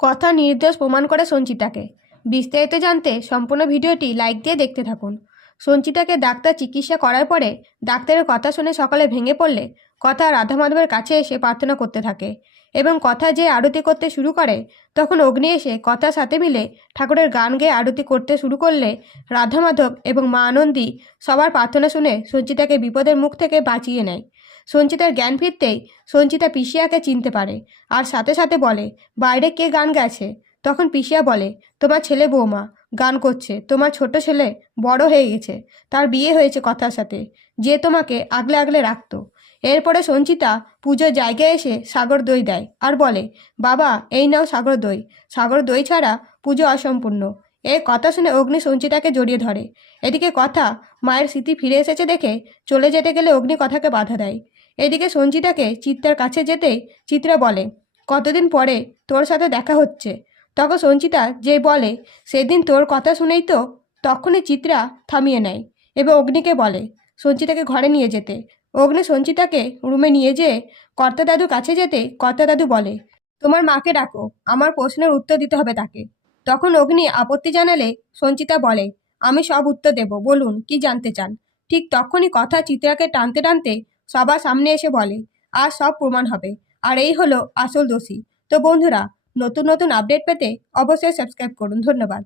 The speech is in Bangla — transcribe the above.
কথা নির্দোষ প্রমাণ করে সঞ্চিতাকে। বিস্তারিত জানতে সম্পূর্ণ ভিডিওটি লাইক দিয়ে দেখতে থাকুন। সঞ্চিতাকে ডাক্তার চিকিৎসা করার পরে ডাক্তারের কথা শুনে সকালে ভেঙে পড়লে কথা রাধা মাধবের কাছে এসে প্রার্থনা করতে থাকে এবং কথা যে আরতি করতে শুরু করে তখন অগ্নি এসে কথার সাথে মিলে ঠাকুরের গান গেয়ে আরতি করতে শুরু করলে রাধা মাধব এবং মা আনন্দী সবার প্রার্থনা শুনে সঞ্চিতাকে বিপদের মুখ থেকে বাঁচিয়ে নেয়। সঞ্চিতার জ্ঞান ফিরতেই সঞ্চিতা পিসিয়াকে চিনতে পারে আর সাথে সাথে বলে, বাইরে কে গান গেছে? তখন পিসিয়া বলে, তোমার ছেলে বৌমা গান করছে, তোমার ছোট ছেলে বড় হয়ে গেছে, তার বিয়ে হয়েছে কথার সাথে, যে তোমাকে আগলে আগলে রাখতো। এরপরে সঞ্চিতা পুজোর জায়গায় এসে সাগর দই দেয় আর বলে, বাবা এই নাও সাগর দই, সাগর দই ছাড়া পুজো অসম্পূর্ণ। এই কথা শুনে অগ্নি সঞ্চিতাকে জড়িয়ে ধরে। এদিকে কথা মায়ের স্মৃতি ফিরে এসেছে দেখে চলে যেতে গেলে অগ্নি কথাকে বাধা দেয়। এদিকে সঞ্চিতাকে চিত্রার কাছে যেতেই চিত্রা বলে, কতদিন পরে তোর সাথে দেখা হচ্ছে। তখন সঞ্চিতা যে বলে, সেদিন তোর কথা শুনেই তো। তখনই চিত্রা থামিয়ে নেয় এবং অগ্নিকে বলে সঞ্চিতাকে ঘরে নিয়ে যেতে। অগ্নি সঞ্চিতাকে রুমে নিয়ে যেয়ে কর্তা দাদুর কাছে যেতে কর্তা দাদু বলে, তোমার মাকে ডাকো, আমার প্রশ্নের উত্তর দিতে হবে তাকে। তখন অগ্নি আপত্তি জানালে সঞ্চিতা বলে, আমি সব উত্তর দেব, বলুন কি জানতে চান। ঠিক তখনই কথা চিত্রাকে টানতে টানতে সবার সামনে এসে বলে, আর সব প্রমাণ হবে, আর এই হলো আসল দোষী। তো বন্ধুরা, নতুন নতুন আপডেট পেতে অবশ্যই সাবস্ক্রাইব করুন। ধন্যবাদ।